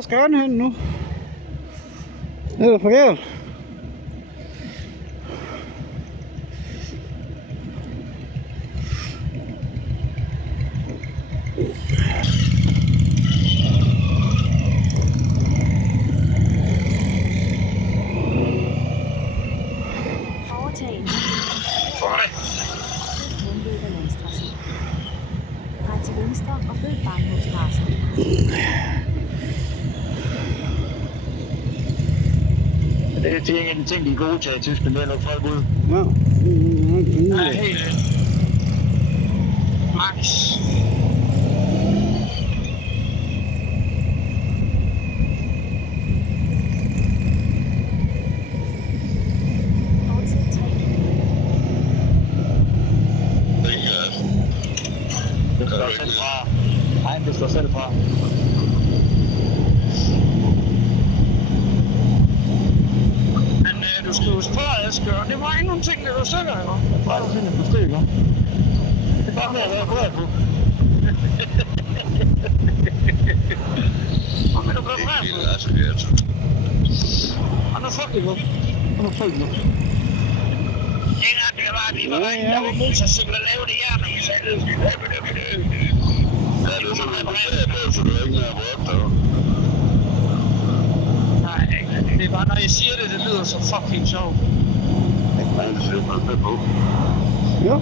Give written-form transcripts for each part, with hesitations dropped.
hvor skal han hen nu? Er det forkert? Foretag Henløb af Landstrasse. Drej til venstre og følg Bahnhofstrasse. Det er en ting, de er gode til i Tyskland, det er nok folk ud. Ja. Ja, helt max. Fortsæt 3 Det står selv fra. Nej, det står selv fra. Men du skal huske på, Asger, det var ikke nogen ting, der var sikker, jo. Det var nogle ting, der blev stykker. Det var med at være glad på. Hvad vil du gøre glad på? Han er fucking god. Han er fucking god. Det var lige, der var motorcykel at lave det her, når vi sagde det. Ja, det er sådan, at du ser på, så du er ikke mere brugt. Nej, det er bare, når jeg siger det, det lyder så fucking sjovt. Nej, det ser man med på. Ja.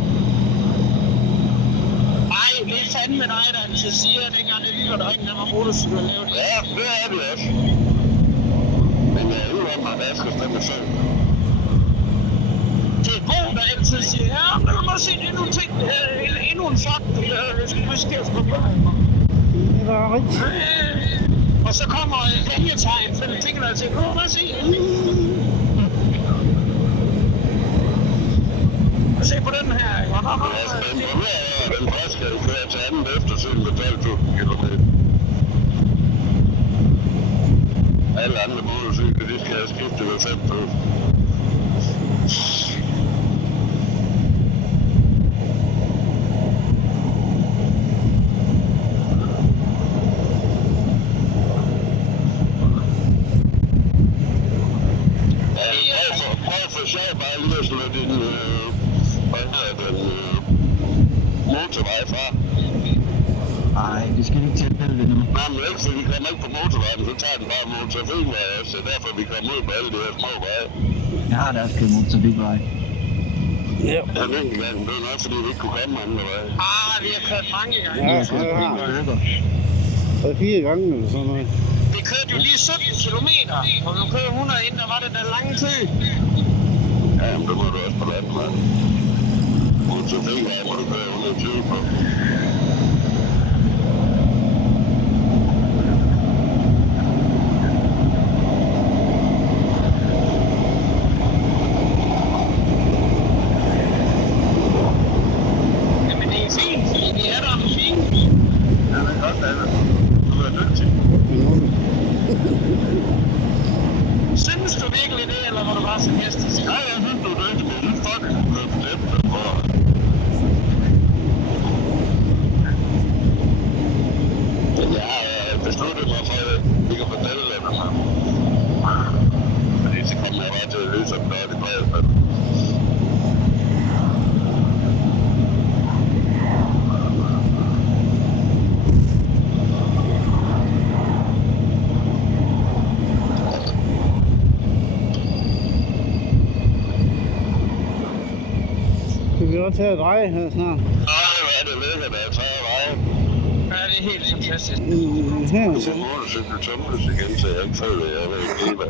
Nej, det er fandme dig, der altid siger, at dengang det lyder, der ikke der var motorcykel at lave det. Ja, det er det også. Men jeg er jo om, at jeg skal stemme selv. Det er god, der altid siger, ja, men du må se endnu en ting, endnu en fuck, vi skal sgu på. Det var rigtigt. Og så kommer vælgetegn, for det tænker der til, åh, hvad se? Se på den her, ikke? Og Den først skal du køre til anden eftersyn med 12.000 kilometer. Alle andre motorcykler, de skal have skiftet med 5.000. Så er bare lige at slå din motorvej fra. Nej, det skal ikke tilfælde det nu. Nej, men ikke, for vi kommer ikke på motorvejen, så tager den bare motortrafikvej også, så derfor vi kommer ud på alle de her små veje. Jeg har da også kørt motortrafikvej. Ja. Ja, den enkelt gang, det var nok fordi vi ikke kunne komme andre veje. Vi har kørt mange gange. Ja, det har 3-4 gange eller sådan noget. Vi kørte jo lige 17 kilometer, og vi kørte 100 ind, der var det den lange kø. Ja, jamen, det må du også på landvej. Motortrafikvej må du køre 120 på. Jamen det er fint, fordi vi er der om fint. Ja, det er godt, David. Du er dygtig. Synes du virkelig det, eller var du bare sarkastisk? Ja, jeg synes, du er dygtig, men jeg synes fucking, du kører på dem, der får. Men jeg har besluttet mig for, at vi kan fortælle det med mig. Fordi så kommer jeg bare til at løse, om der er det bredt. Skal vi også tage at dreje her snart? Nej, hvad er det lækkert, at jeg tager vejen. Ja, det er helt fantastisk. Her. Så motorcykel tømmes igen, så jeg ikke føler, at jeg er ved at give mig.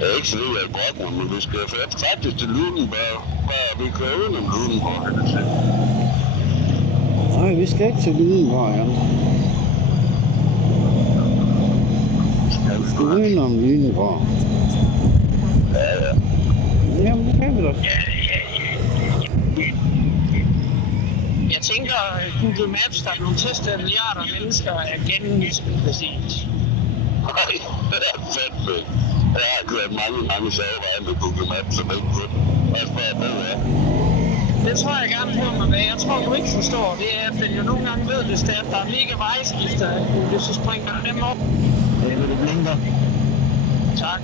Jeg er ikke så vidt, at jeg brokker mig, men vi skal faktisk til Ludenborg. Vi kører udenom Ludenborg, kan det sige. Nej, vi skal ikke til Ludenborg, Jan. Vi skal udenom Ludenborg. Ja. Jamen, det kan vi da. Jeg tænker, at Google Maps, der er nogle tester af milliarder mennesker, er gennemlyst præcis. Nej, det er fandme. Jeg har kørt mange sjove veje med Google Maps, som ikke kunne. Og jeg spørger på, ja. Det tror jeg gerne på mig med. Jeg tror, du ikke forstår. Det er, at jeg nogle gange ved, hvis der er mega vejskifter, hvis du springer dem op. Det er det blinker. Tak.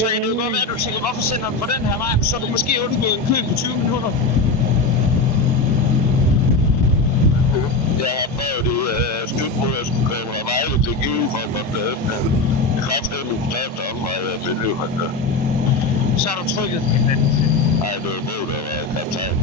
Så kan det jo godt være, at du tænker, hvorfor sender du på den her vej? Så er du måske undgået en kø på 20 minutter. Jeg har prøvet det styrtbrug, jeg skulle køre fra Vejle til Give for at komme derhen. Det er faktisk den største omvej, jeg vil løbe af det. Så har du trykket. Nej, det var mod, der var kaptajn.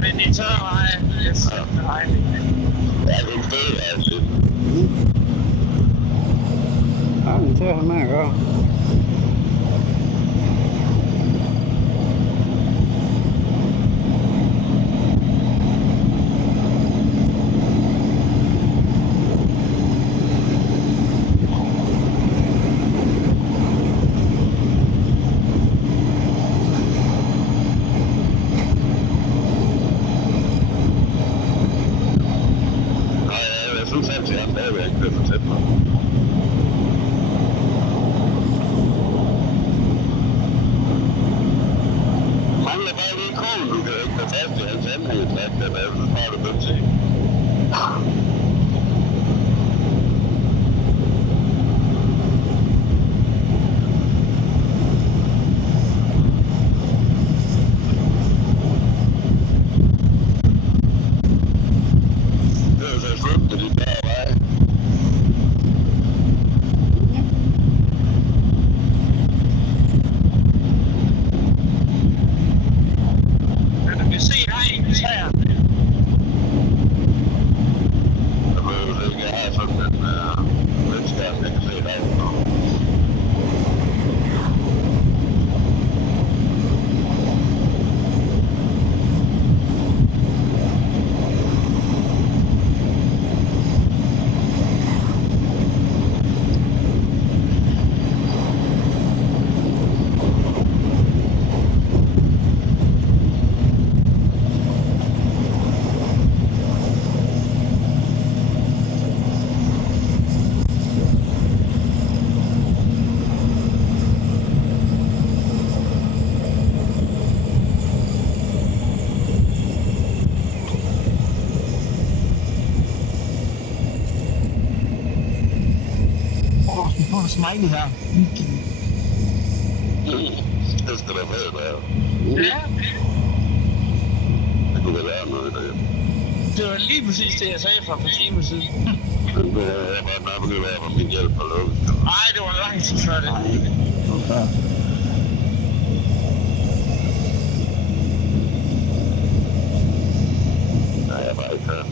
Men det tør mig. Yes. Nej. Ja, det er fedt, altså. Ja, men det har man at gøre. Jeg synes altid, at jeg ikke kører for tæt på. Mangler bare lige kål, du kan ikke tage fast i hans anhængetræk, så sparer du benzin. Det er jo så slut med de der veje. Men du kan se her i træerne. Jeg ved jo ikke, jeg har sådan en vindskærm, jeg kan se derinde nu. Vi får en smiley her. Det skal da være der. Ja. Det kunne være noget derhjemme. Det var lige præcis det, jeg sagde for en time siden. Men det er bare meget begyndt at få min hjælp på lukket. Nej, det var lang tid før det. Okay. Nej, jeg er bare ikke her.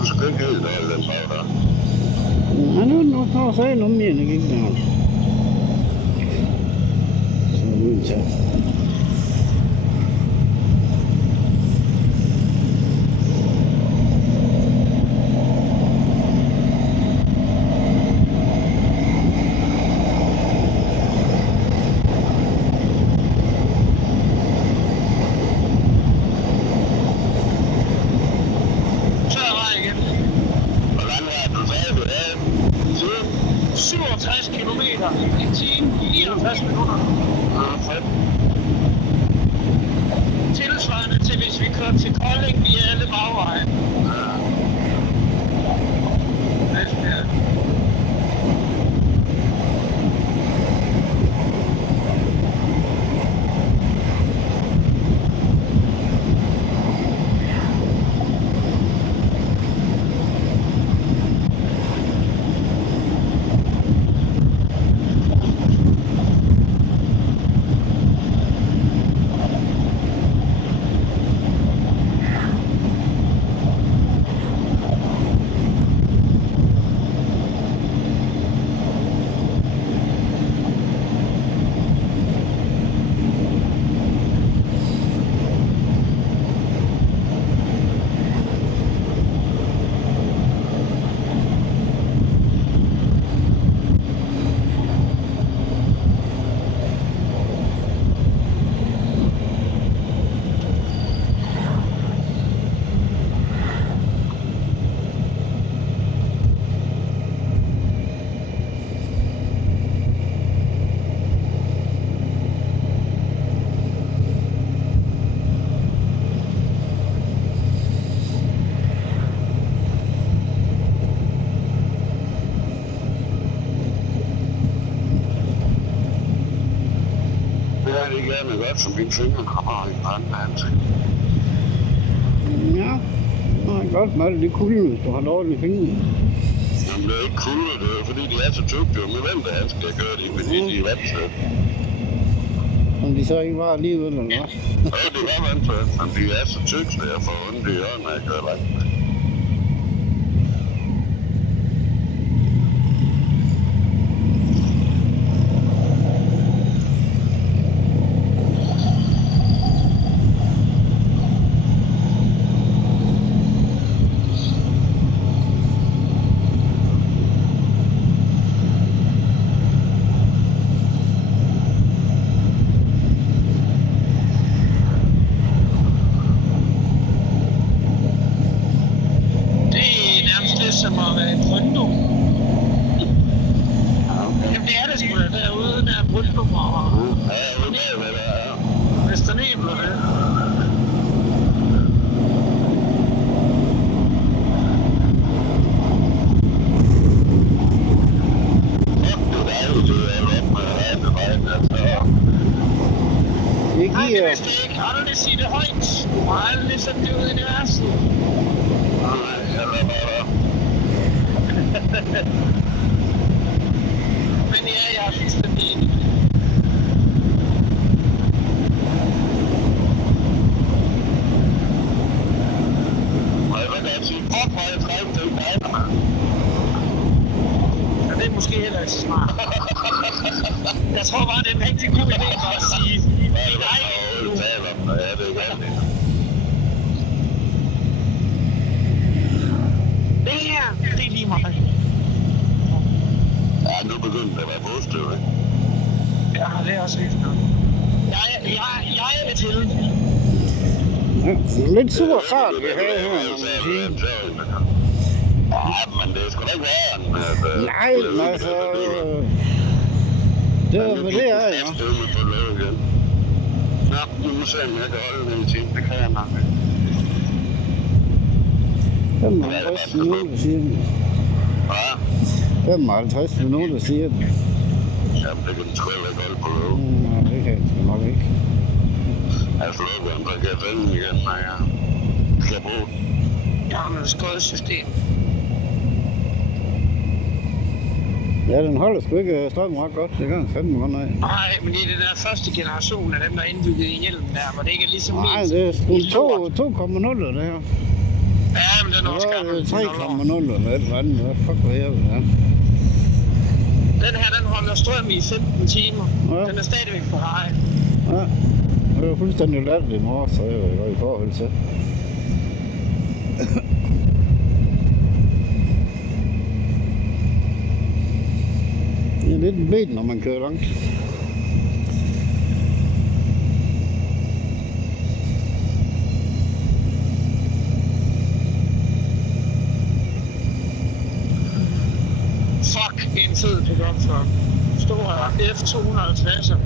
Du skal ikke helt lave den vej der. Ja, nu får jeg se om igen, ikke der. Så er det uden til. Så er jeg vej igen. Hvor lang vej du sagde, du havde? 67 kilometer i timen, 59 minutter. Ja, fedt. Tilsvarende til, hvis vi kører til Kolding via alle bagveje. Ja. fandme godt, som mine fingre kommer i branden af ansigt. Ja. Det er godt med alle de kulde, hvis du har dårlige fingre. Jamen, det er ikke kulde, det er fordi, de er så tykte. Med hvem der han skal gøre det, fordi de er vandsæt. Om de så ikke var alligevel, eller hvad? Ja, det var vandsæt, men de er så tykte, så jeg får ondt i ørerne, når jeg kører langt. Som at være i Brøndum. Jamen det er det sgu da derude, der er Brøndum og Vesternebel og det. Det Nej, det giver... vidste jeg ikke. Har du det sige det højt? Du har aldrig sendt det ud i universet. Nej, jeg lader bare. Men ja, jeg er fuldstændig enig. Jeg vil gerne sige, påpege 30 til baner. Ja, det er måske heller ikke så smart. Jeg tror bare, det er en rigtig god idé for at sige, nej, nu. Ja, det er godt. Det her, det er lige meget. Ja, nu begynder det at være positivt, ikke? Ja, det er også helt nok. Jeg er til. Ja, lidt sur fart, vi har her, må man sige. Ja, men det er sgu da ikke værre end... Nej, men altså... Det er hvad det er, ja. Det er med på lave igen. Nå, nu må se, om jeg kan holde den i time. Det kan jeg nok. 55 minutter, siger den. Ja, 55 minutter, siger den. jamen det kan den sgu heller ikke holde på lave. Nej, det kan den nok ikke. Jeg slukker den, så kan jeg finde den igen, når jeg skal bruge den. Jeg har et skødt system. Ja, den holder sgu ikke strømmen ret godt. Det gør den fandme godt, nej. Nej, men det er den der første generation af dem, der er indbygget i hjelmen der, hvor det ikke er ligesom Nej, helt det er sgu lort. 2,0 det her. Ja, men den er også gammel. 3,0 eller et eller andet. Hvad fuck var jeg ved, ja. Den her, den holder strøm i 15 timer. Ja. Den er stadigvæk på high. Ja, det var fuldstændig latterligt i morges, så jeg var i forhold til. Det er lidt en bed, når man kører langt. Fuck, en fed pickup truck. Stor F250'er.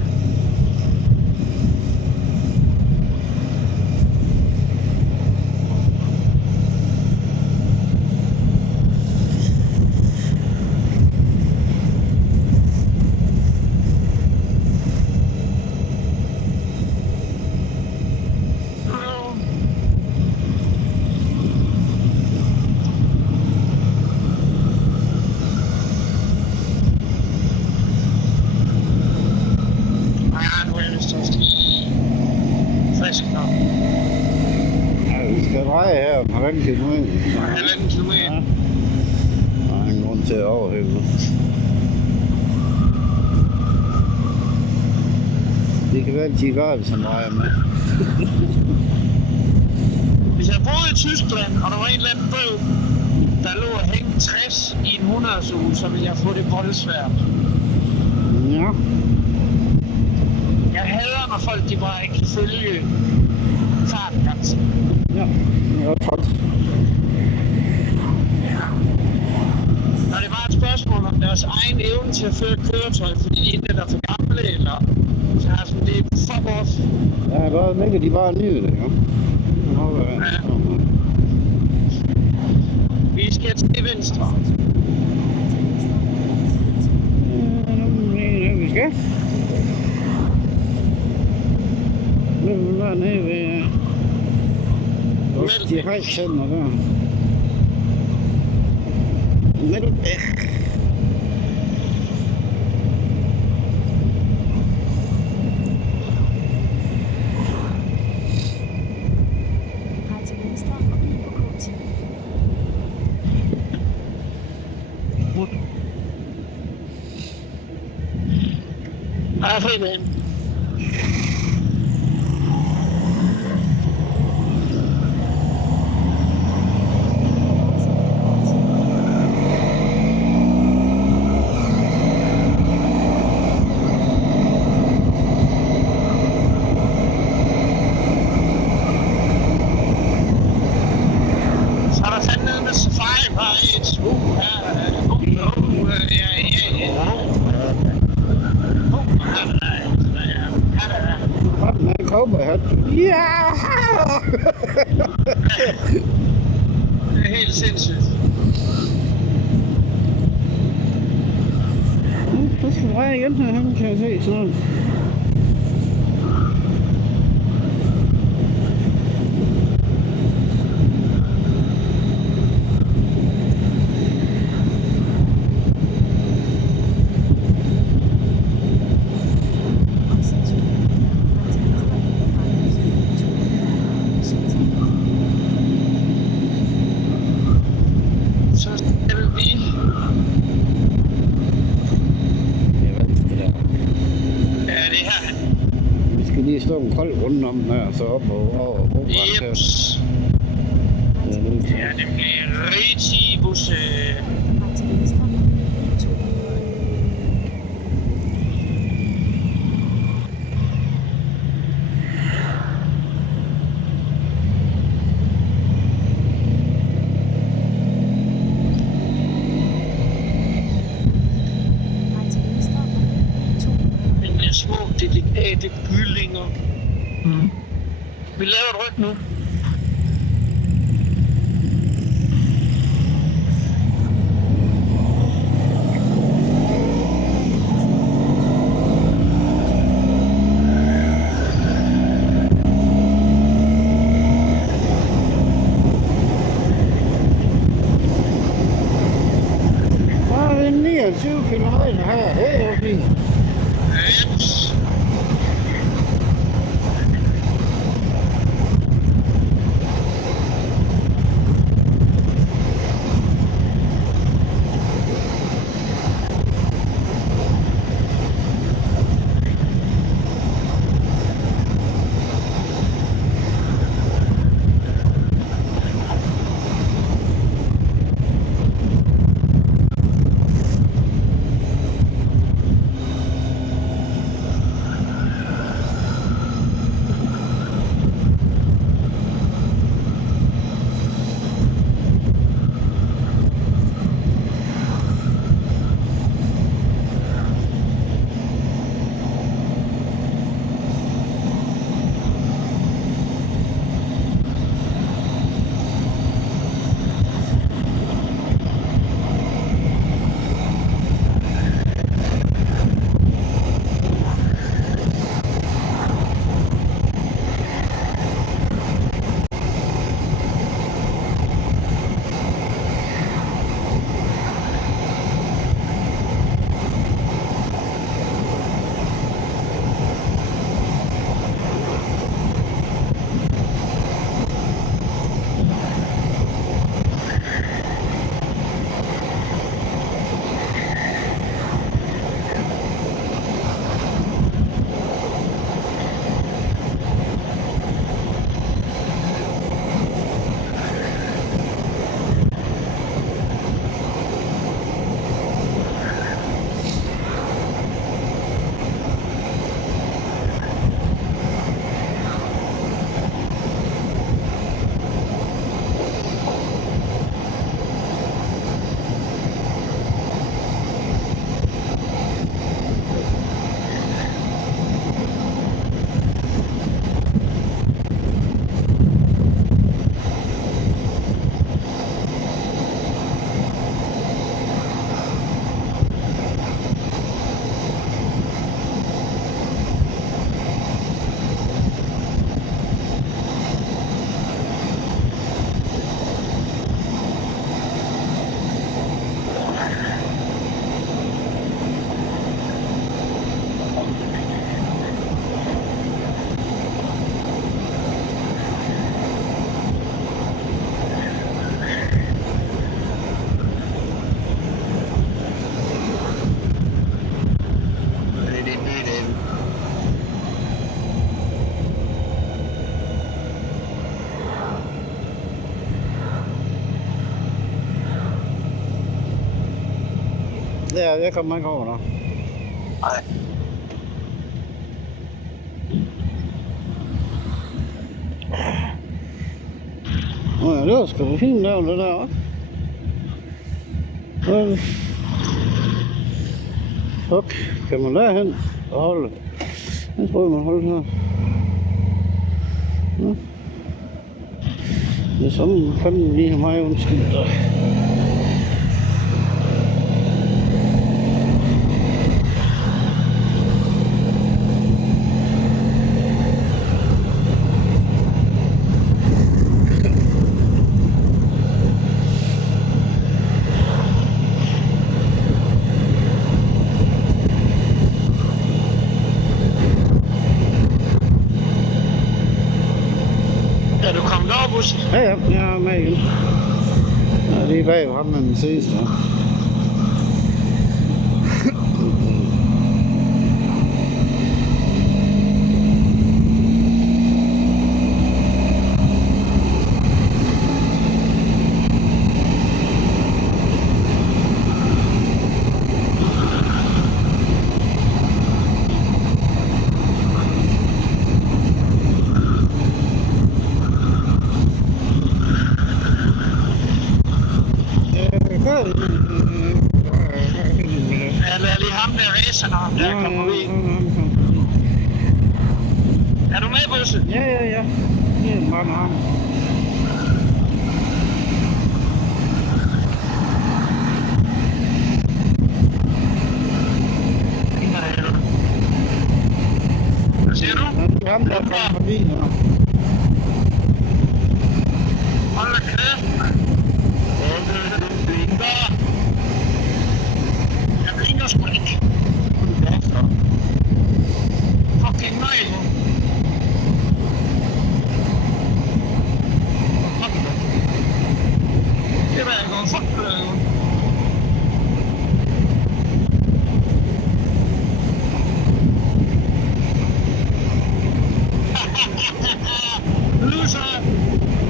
Dreje her om 1,5 kilometer. 1,5 kilometer. Ja. Der er en grund til at overhælde. Det kan være en 10 grader, som drejer med. Hvis jeg boede i Tyskland, og der var en eller anden bøv, der lå og hængte 60 i en 100-uge, så ville jeg få det voldsvært. Ja. Jeg hader, når folk de bare ikke kan følge fartgrænsen. Ja, det er træt. Ja. Når det er bare et spørgsmål om deres egen evne til at føre køretøj, fordi de enten er for gamle, eller så er sådan, det er fuck off. Ja, der ligger de bare nyde det, jo. Ja. Vi skal til venstre. Vi skal. Nu er nede ved de hejsender der. Melbæk. Drej til venstre og ud på K10. Her er fribanen. Så er der fandme med safari bare i et smug her. Retten af en cowboyhat. Ja! Det er helt sindssygt. Så skal vi dreje igen herhen, kan jeg se sådan. Om 6 minutter. Drej til venstre på Fremløs 2. Så skal vi blive. Det er vand det der. Ja, det her. Vi skal lige stå en kold rundt om der, så op og over brobrand her. Jeps. Ja, det bliver rigtig bus. Drej til venstre og ud på 2. Drej til venstre og ud på 2. Men små, delikate kyllinger. Vi laver et ryg nu. Der er 29 km her. Det er fint. Jeps. Ja, jeg kommer ikke over nu. Nej. Ja, det var sgu fint lavet det der også. Fuck, kan man derhen og holde? Jeg tror, man holder her. Ja. Det er sådan, fanden lige har mig undskyld der. Er du kommet op, Busse? Ja, ja, jeg er med igen. Ja, lige bag ham med den sidste. Jeg lader lige ham der raceren, der kommer forbi. Er du med, Busse? Ja, ja, ja. Det er en meget arm. Hvad siger du? Det er ham, der kommer forbi nu. Hold da kæft, mand. Du blinker. Jeg blinker sgu ikke. Fucking nej, hvor. Det er hvad jeg går. Fuck det, jeg går. Loser!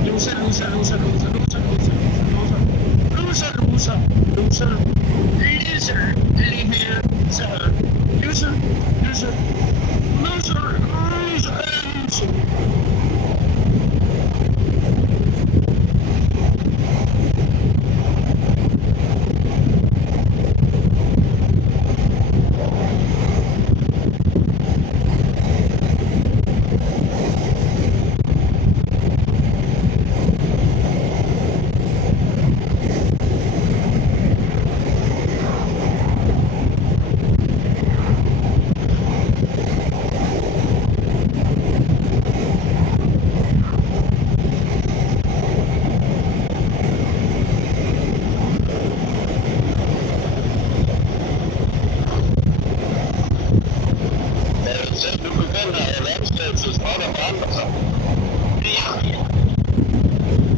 Loser, loser, loser, loser, loser, loser, loser, loser, loser, loser, loser, loser, loser, loser.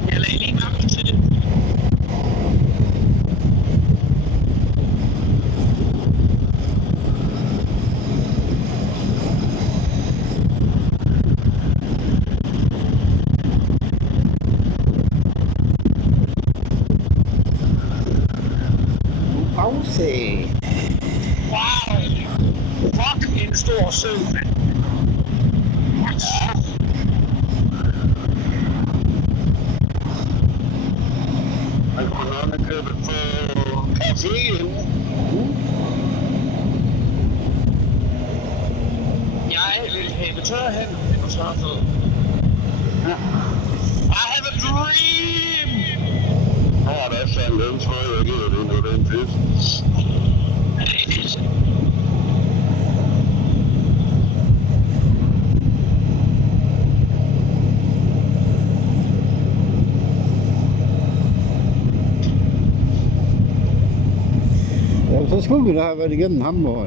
Jeg lagde lige mærke til det. Pause. Wow! Fuck en stor sø, mand. Man kunne nok købe på café. Jeg vil have tørrhænder, end at svare på. I have a dream! Her er der sådan en løn, tror jeg giver det nu, den pis. Er det ikke? Ja, så skulle vi da have været igennem Hamburg.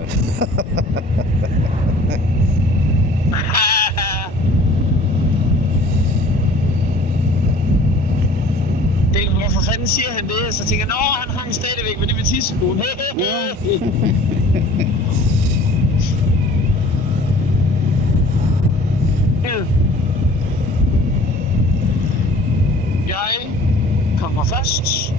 Det er hvorfor fanden siger han det? Så tænker jeg, han hang stadigvæk med det med tissekone. Jeg kommer først.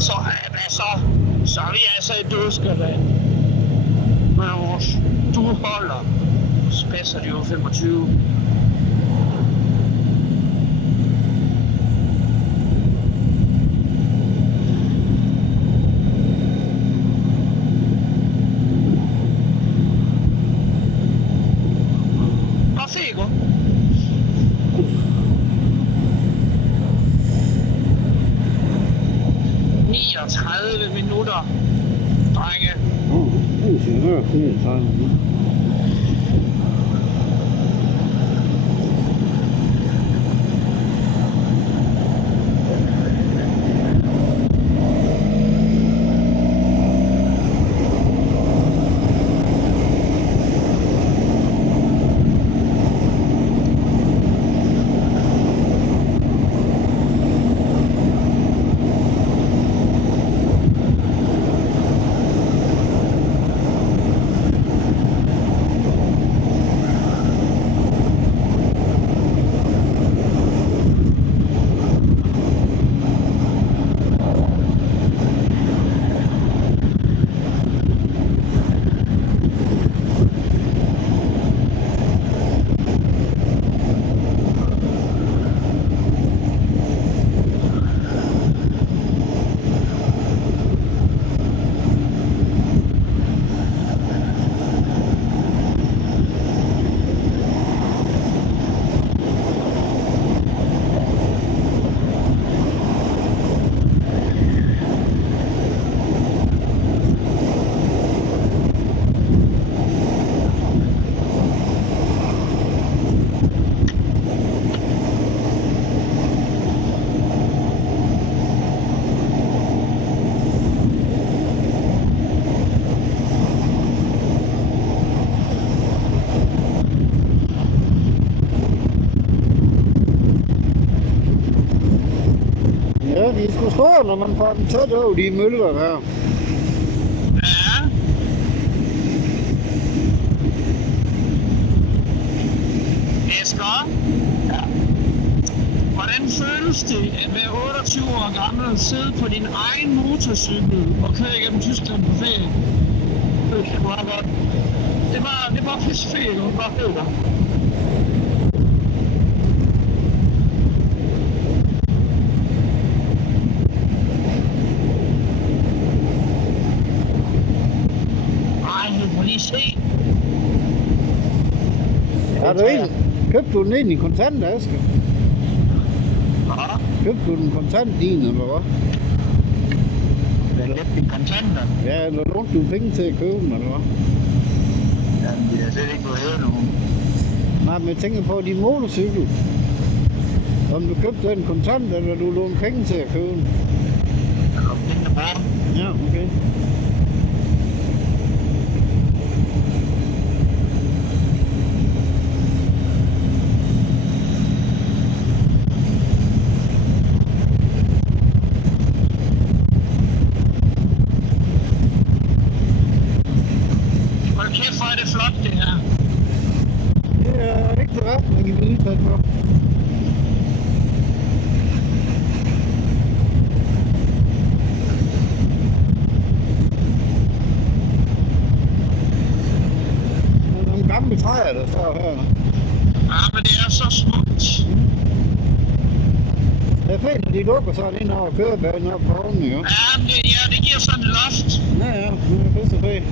Så er vi altså i Dødskerland med vores durholder. Spasser de jo 25. Figo. 39 minutter, drenge. Det er jo fint, Ja, de skulle stå, når man får den tæt over de møller her. Ja. Asger? Ja. Hvordan føles det at være 28 år gammel og sidde på din egen motorcykel og køre igennem Tyskland på ferie? Det var godt. Det var pissefedt, det var fedt. Se. Har du en? Købte du den egentlig kontant, Asger? Ja. Købte du den kontant din, eller hvad? Den købte kontanter. Ja, eller lånte du penge til at købe den, eller hvad? Jamen, jeg har slet ikke gået her nu. Nej, men jeg tænker på din motorcykel. Om du købte den kontant, eller du lånte penge til at købe den? Jeg kom penge på den. Ja, okay. Kæft, hvor er det flot, det her. Det er ikke ret, man kan blive tæt på. Der er nogle gamle træer, der står her. Ja, men det er så smukt. Det er fedt, at de lukker sådan ind over kørebanen op på ovnen, jo. Ja, det giver sådan et loft. Ja, det er fedt og fedt.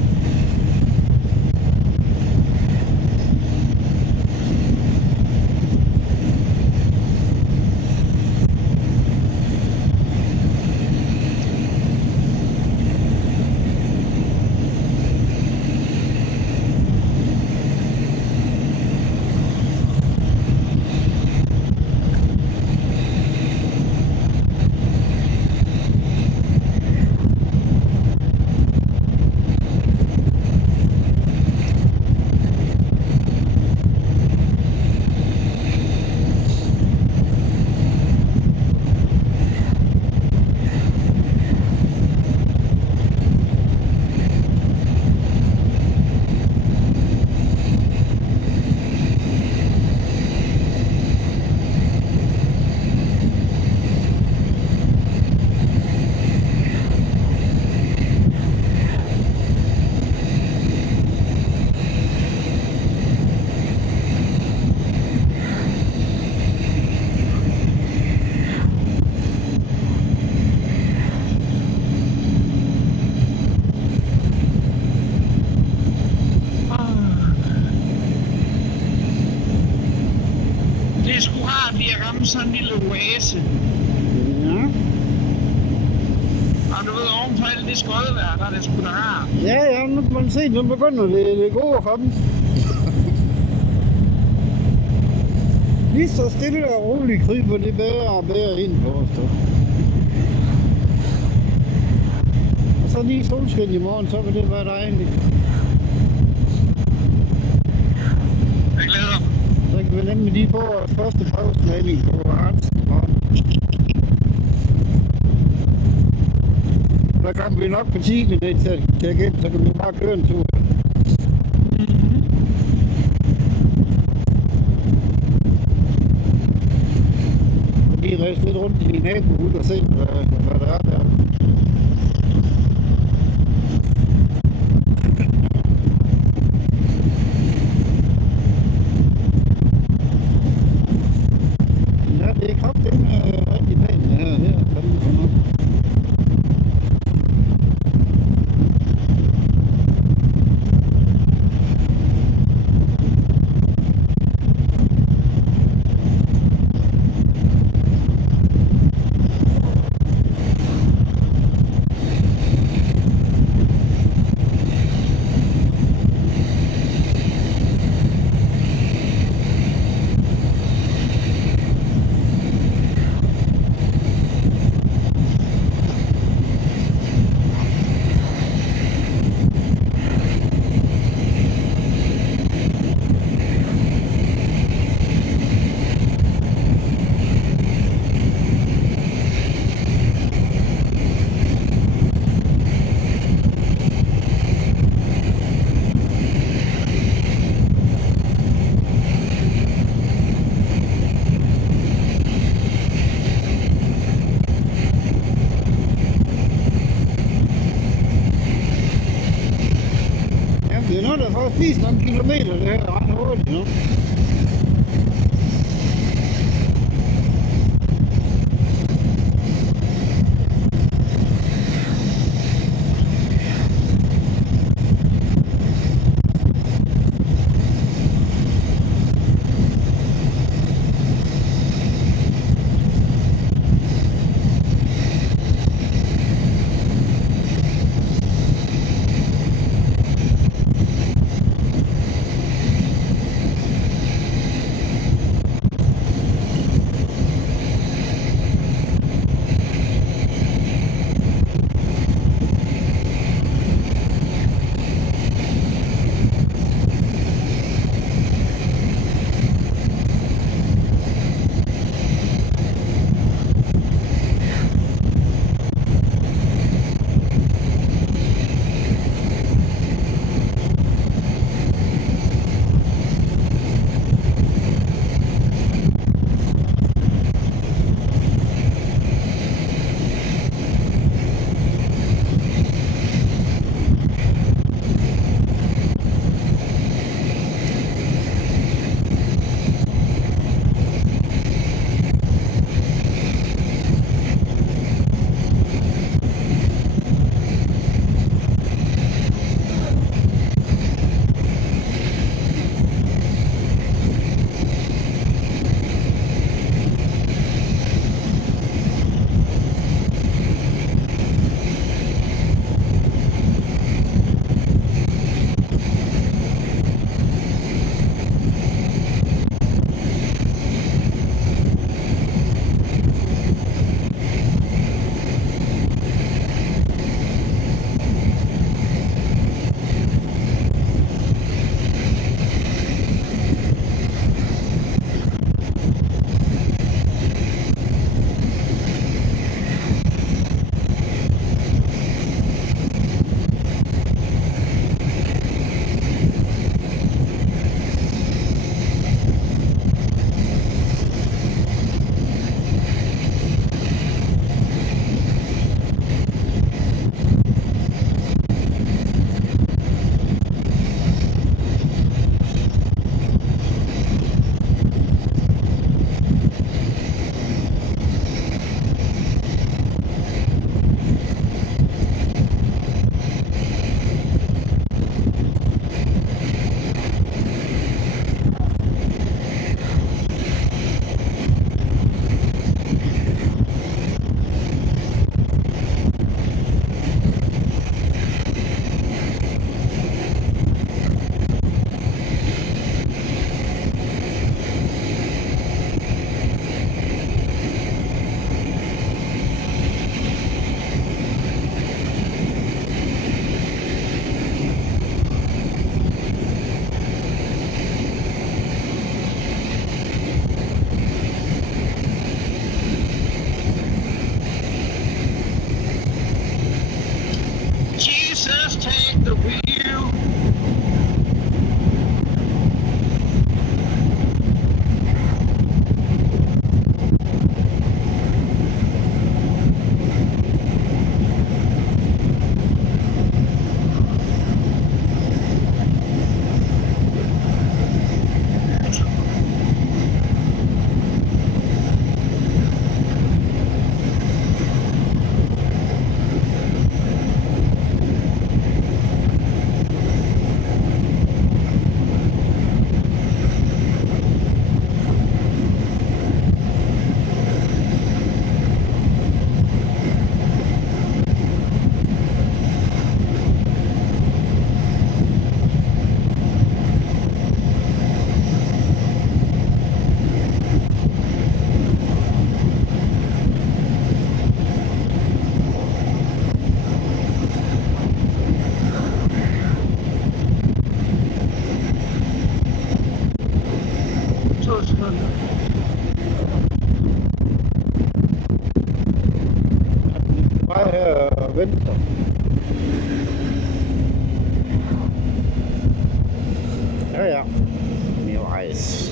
sådan en lille oase. Ja. Og du ved, ovenpå alt det skodvejr, der er det sgu da rart. Ja, nu kan man se, nu begynder det gode at komme. Lige så stille og roligt kryber det bedre og bedre ind på os. Og så lige solskin i morgen, så vil det være dejligt. Jeg glæder mig. Så kan vi nemlig lige få vores første prøvesmagning på Hansen i morgen. Der kommer vi nok på 10. ned til at tjekke ind, så kan vi bare køre en tur. Lige rejse lidt rundt i din nabohud og se, hvad der er der. Ja, det er kraftigt rigtig pænt det her. Det er fandme for nok. Det er noget, der får spist nogle kilometer, det her er ret hurtigt nu. the wheel. Bare her og venter. Ja, ja. Mere rejs.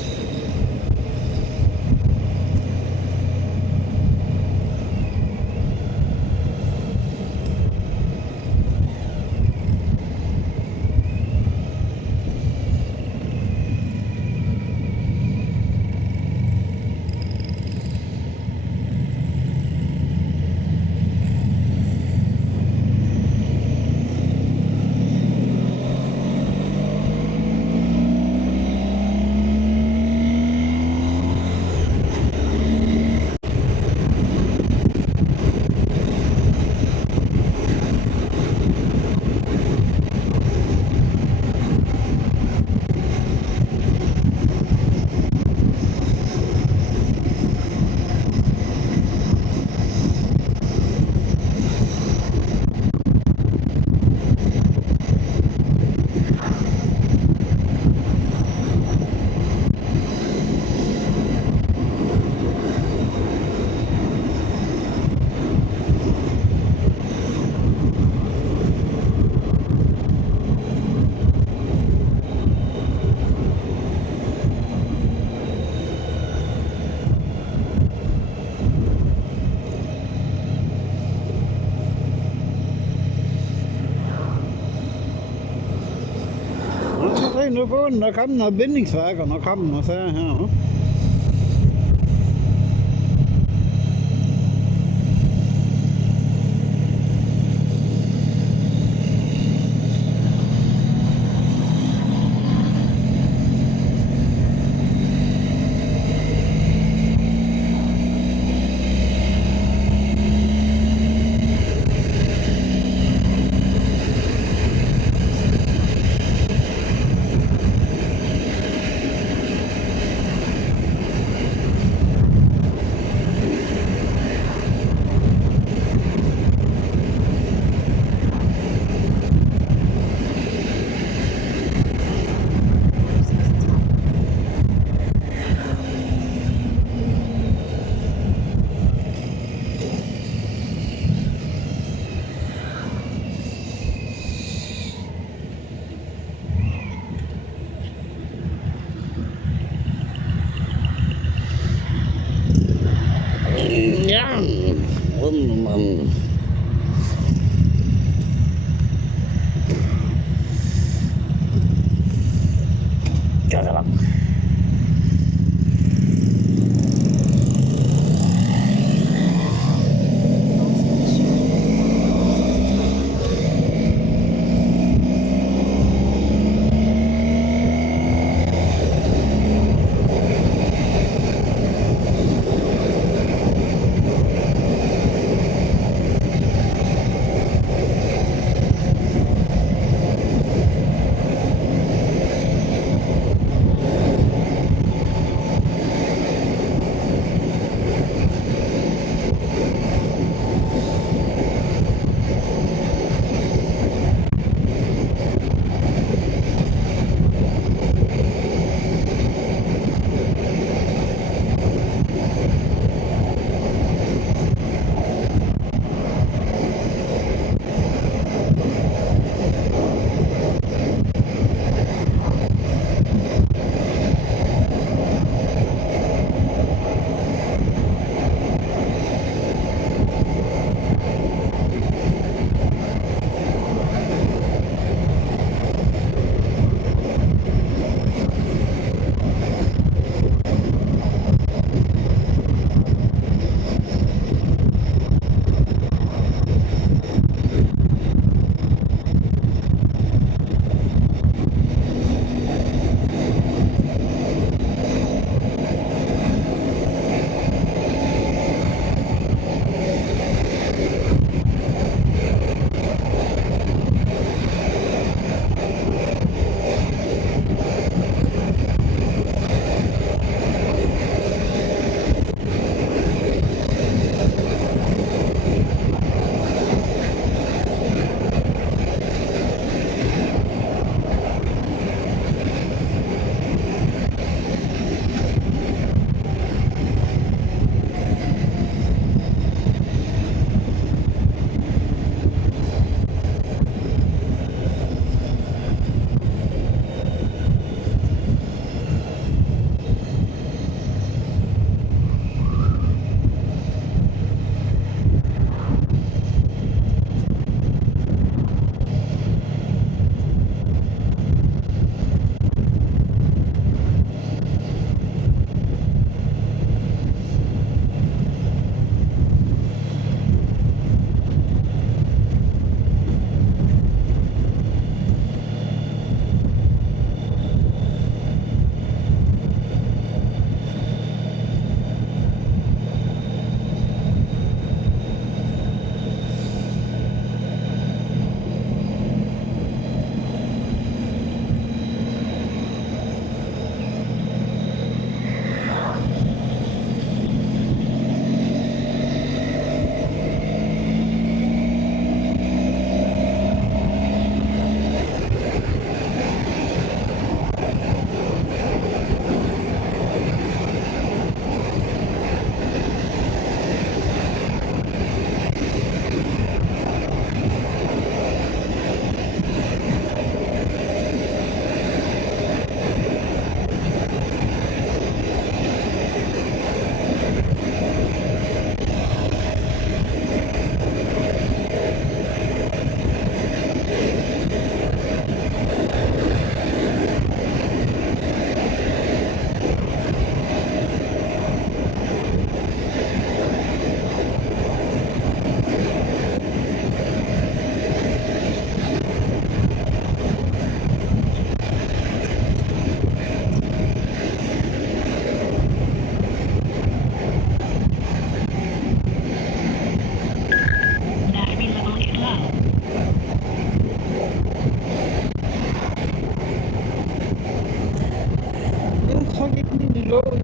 Nu på den, der kommer noget bindingsværker, når kommer og sager her.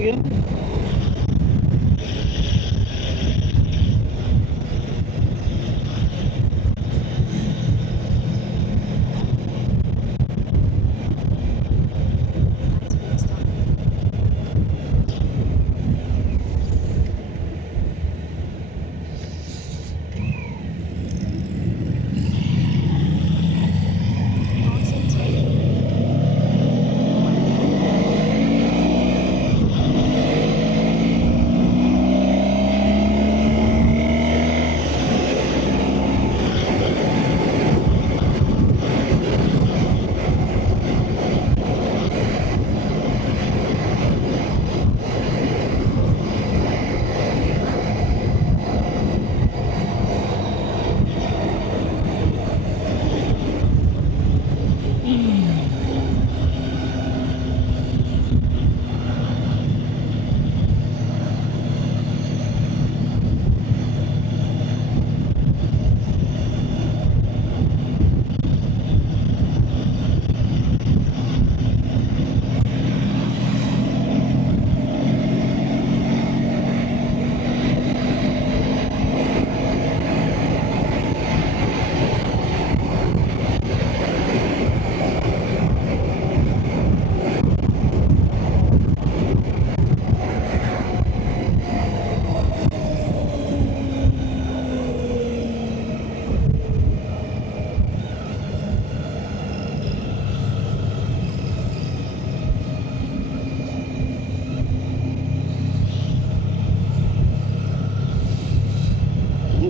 igen. Drej til venstre. Fortsæt 3 kilometer.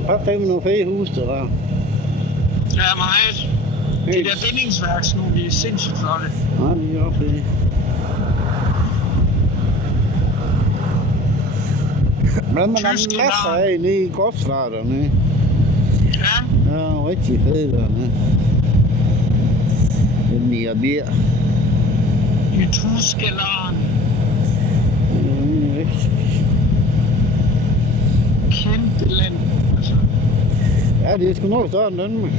Bare fem nogle fede hus, der var. Ja, meget. De der bindingsværk, sådan nogle, de er sindssygt flotte. Nej, de er også fede. Men man har Tyske masser navn. af nede i Gråsvarderne. Ja, Ja, rigtig fede dernede. Den mere bier. i Tuskelaren. Rigtig. Kæmpe land. Altså. Ja, det er sgu noget større end Danmark.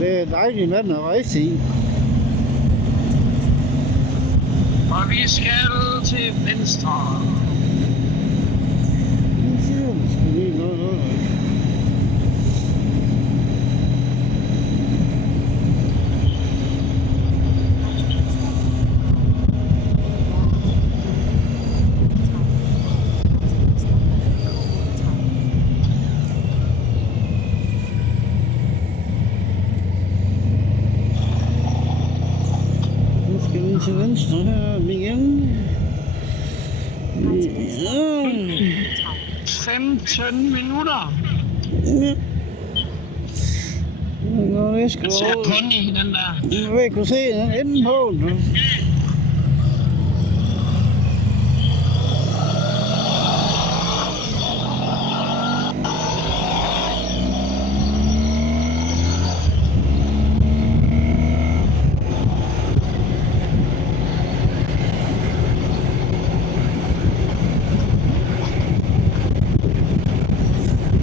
Det er et dejligt land at rejse i. Og vi skal til venstre. Nu siger du sgu lige noget. Nu skal vi til venstre her igen. Ja. 15 minutter. Ja. Nå, det skal Jeg ser over. pony, den der. Jeg vil kunne se den enden på den.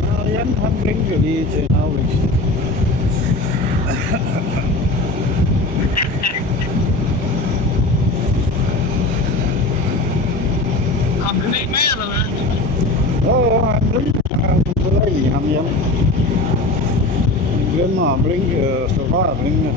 Nå, Jan, han blinker lige til en afvækst. Kom den ikke med, eller hvad? Jo, han blinker. Han er dejlig, ham Jan. Han glemmer at blinke og stå bare og blinke.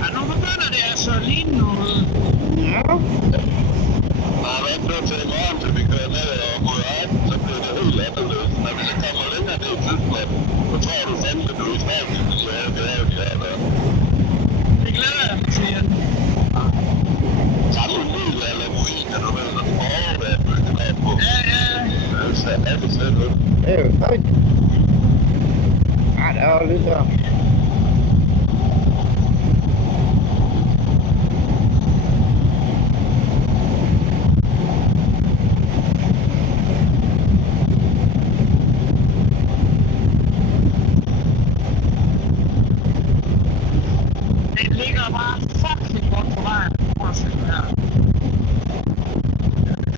Ja, nu begynder det altså at ligne noget. Ja. Bare vent nu til i morgen, til vi kører ned og mod Ejden, så bliver det helt anderledes. Når vi så kommer længere ned i Tyskland, så tror du fandme, du er i Spanien, så siger jeg, det er jo de her der. Det glæder jeg mig til, Jan. Samme middel eller ruiner, du ved, der får der er bygget op på. Ja, ja. Altså, er det selv ud. Det er jo fejl. Ja, det er jo lidt der.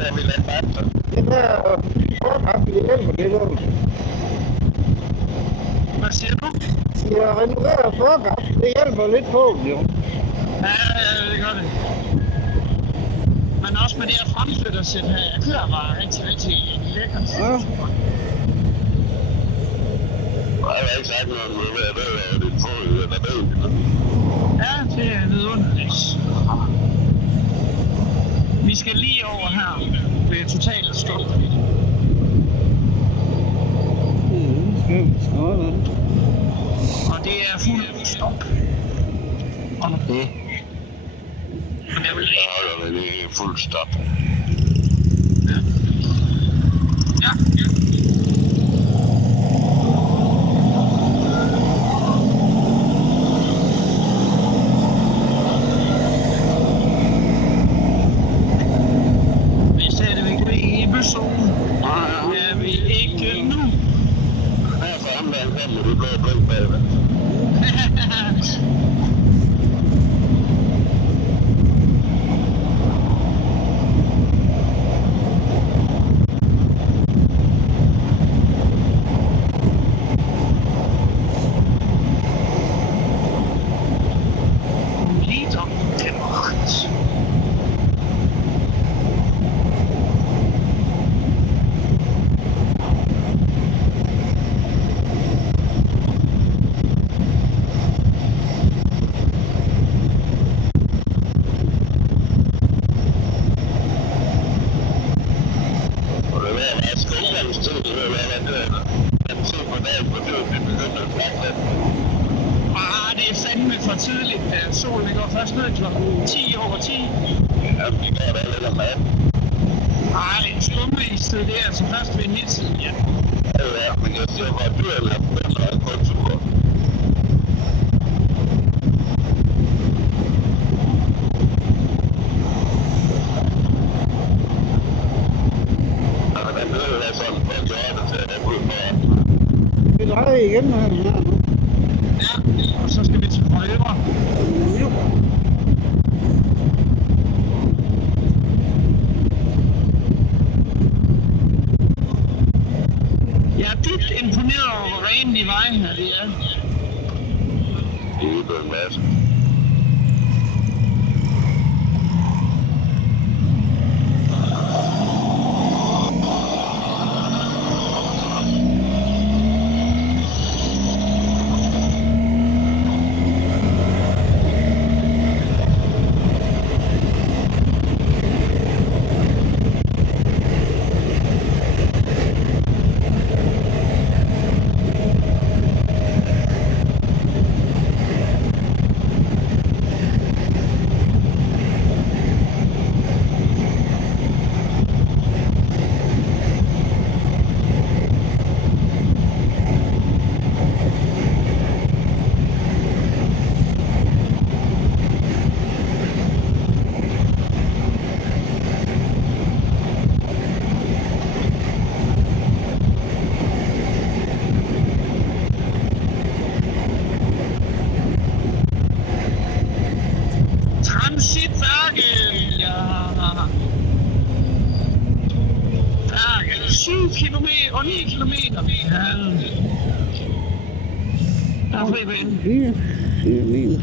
kan vi lade fast. Det der forkast, det hjælper det der. Hvad siger du? Jeg renoverer forkast, det hjælper lidt på, jo. Ja, det gør det. Men også med det her fremflyttersæt her, jeg kører bare rigtig lækkert. Ja. Jeg har ikke sagt noget om det, er det fod, eller det. Ja, det er vidunderligt. Vi skal lige over her ved totalt stop. Sådan. Og det er fuld stop. Og Mm. men jeg vil Jeg holder det lige fuld stop. Ja. Vi er stadigvæk ved Ebezone. Er vi ikke nu? Her for ham, der er sammen med det blå blink bagved. Liter til magt. Og det er meget skumgangstid, det er hvad det er. Den tid på dagen, hvor det begyndte at snakke lidt. Det er fandme for tidligt. Solen går først ned klokken 10 over 10. Jamen, det gør det lidt om mad. Skummeistid, det er altså først ved 9-tiden, ja. Ja, men jeg ser bare dyrene er begyndt at gå tur. Og den nød er sådan, for at gøre det til at ud for. Vi drejer igen her. Ja, og så skal vi til højre. Jo. Jeg er dybt imponeret over, hvor rene de veje her det er. Det er jo en masse. Transitbergen, ja. Bergen, 7 kilometer og 9 kilometer. Ja. Der er fri bane. 4 mil.